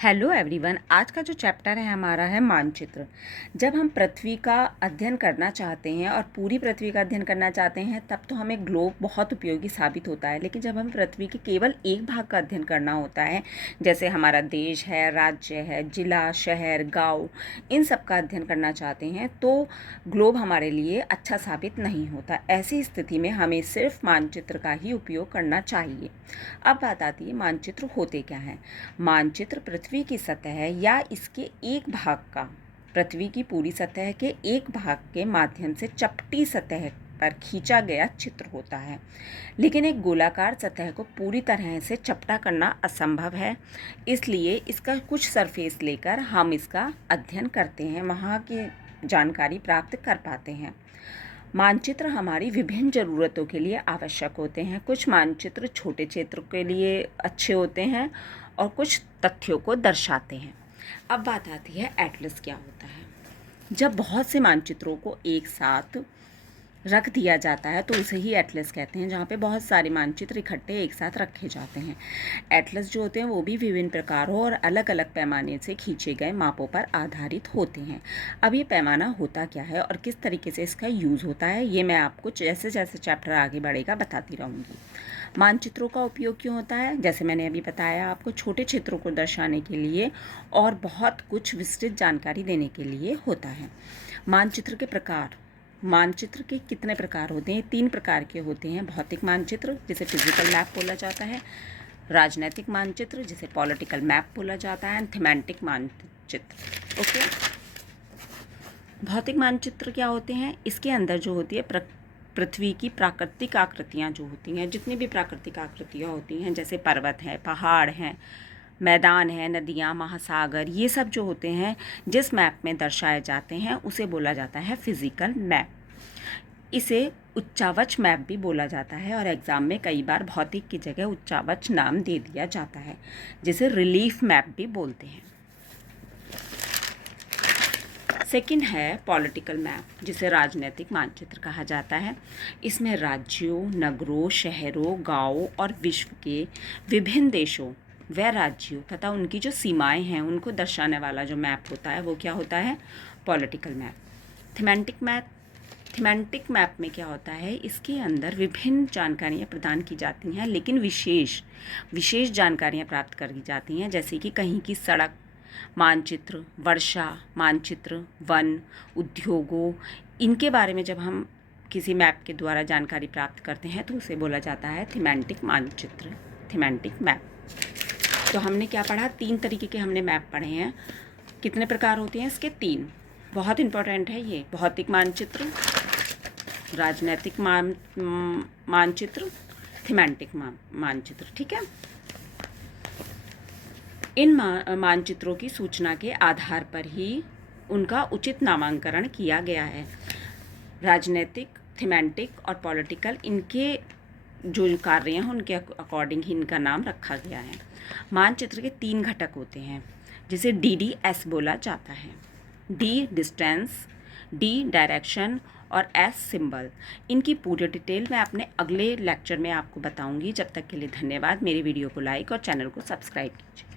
Hello everyone. आज का जो चैप्टर है हमारा है मानचित्र। जब हम पृथ्वी का अध्ययन करना चाहते हैं और पूरी पृथ्वी का अध्ययन करना चाहते हैं तब तो हमें ग्लोब बहुत उपयोगी साबित होता है, लेकिन जब हम पृथ्वी के केवल एक भाग का अध्ययन करना होता है, जैसे हमारा देश है, राज्य है, जिला, शहर, गाँव, इन सब का अध्ययन करना चाहते हैं तो ग्लोब हमारे लिए अच्छा साबित नहीं होता। ऐसी स्थिति में हमें सिर्फ मानचित्र का ही उपयोग करना चाहिए। अब बात आती है मानचित्र होते क्या हैं। मानचित्र पृथ्वी की सतह या इसके एक भाग का, पृथ्वी की पूरी सतह के एक भाग के माध्यम से चपटी सतह पर खींचा गया चित्र होता है। लेकिन एक गोलाकार सतह को पूरी तरह से चपटा करना असंभव है, इसलिए इसका कुछ सरफेस लेकर हम इसका अध्ययन करते हैं, वहाँ की जानकारी प्राप्त कर पाते हैं। मानचित्र हमारी विभिन्न ज़रूरतों के लिए आवश्यक होते हैं। कुछ मानचित्र छोटे क्षेत्र के लिए अच्छे होते हैं और कुछ तथ्यों को दर्शाते हैं। अब बात आती है एटलस क्या होता है। जब बहुत से मानचित्रों को एक साथ रख दिया जाता है तो उसे ही एटलस कहते हैं, जहाँ पे बहुत सारे मानचित्र इकट्ठे एक साथ रखे जाते हैं। एटलस जो होते हैं वो भी विभिन्न प्रकारों और अलग अलग पैमाने से खींचे गए मापों पर आधारित होते हैं। अब ये पैमाना होता क्या है और किस तरीके से इसका यूज़ होता है, ये मैं आपको जैसे जैसे चैप्टर आगे बढ़ेगा बताती रहूँगी। मानचित्रों का उपयोग क्यों होता है? जैसे मैंने अभी बताया आपको, छोटे क्षेत्रों को दर्शाने के लिए और बहुत कुछ विस्तृत जानकारी देने के लिए होता है। मानचित्र के प्रकार, मानचित्र के कितने प्रकार होते हैं? 3 प्रकार के होते हैं। भौतिक मानचित्र जिसे फिजिकल मैप बोला जाता है, राजनैतिक मानचित्र जिसे पॉलिटिकल मैप बोला जाता है, एंड थीमेटिक मानचित्र। ओके, भौतिक मानचित्र क्या होते हैं? इसके अंदर जो होती है पृथ्वी की प्राकृतिक आकृतियाँ जो होती हैं, जितनी भी प्राकृतिक आकृतियाँ होती हैं, जैसे पर्वत हैं, पहाड़ हैं, मैदान है, नदियाँ, महासागर, ये सब जो होते हैं जिस मैप में दर्शाए जाते हैं उसे बोला जाता है फिजिकल मैप। इसे उच्चावच मैप भी बोला जाता है और एग्ज़ाम में कई बार भौतिक की जगह उच्चावच नाम दे दिया जाता है, जिसे रिलीफ मैप भी बोलते हैं। सेकंड है पॉलिटिकल मैप, जिसे राजनीतिक मानचित्र कहा जाता है। इसमें राज्यों, नगरों, शहरों, गाँवों और विश्व के विभिन्न देशों व राज्यों तथा उनकी जो सीमाएं हैं उनको दर्शाने वाला जो मैप होता है वो क्या होता है? Political map. Thematic map, thematic map में क्या होता है? इसके अंदर विभिन्न जानकारियाँ प्रदान की जाती हैं, लेकिन विशेष विशेष जानकारियाँ प्राप्त करी जाती हैं, जैसे कि कहीं की सड़क मानचित्र, वर्षा मानचित्र, वन, उद्योगों, इनके बारे में जब हम किसी मैप के द्वारा जानकारी प्राप्त करते हैं तो उसे बोला जाता है थीमेटिक मानचित्र, थीमेटिक मैप। तो हमने क्या पढ़ा? 3 तरीके के हमने मैप पढ़े हैं। कितने प्रकार होते हैं इसके? 3। बहुत इंपॉर्टेंट है ये। भौतिक मानचित्र, राजनैतिक मानचित्र, थीमेटिक मानचित्र। ठीक है। इन मानचित्रों की सूचना के आधार पर ही उनका उचित नामांकन किया गया है। राजनैतिक, थीमेटिक और पॉलिटिकल, इनके जो कार्य हैं उनके अकॉर्डिंग ही इनका नाम रखा गया है। मानचित्र के 3 घटक होते हैं जिसे DDS बोला जाता है। D डिस्टेंस, D डायरेक्शन और S सिंबल। इनकी पूरी डिटेल मैं अपने अगले लेक्चर में आपको बताऊंगी। जब तक के लिए धन्यवाद। मेरी वीडियो को लाइक और चैनल को सब्सक्राइब कीजिए।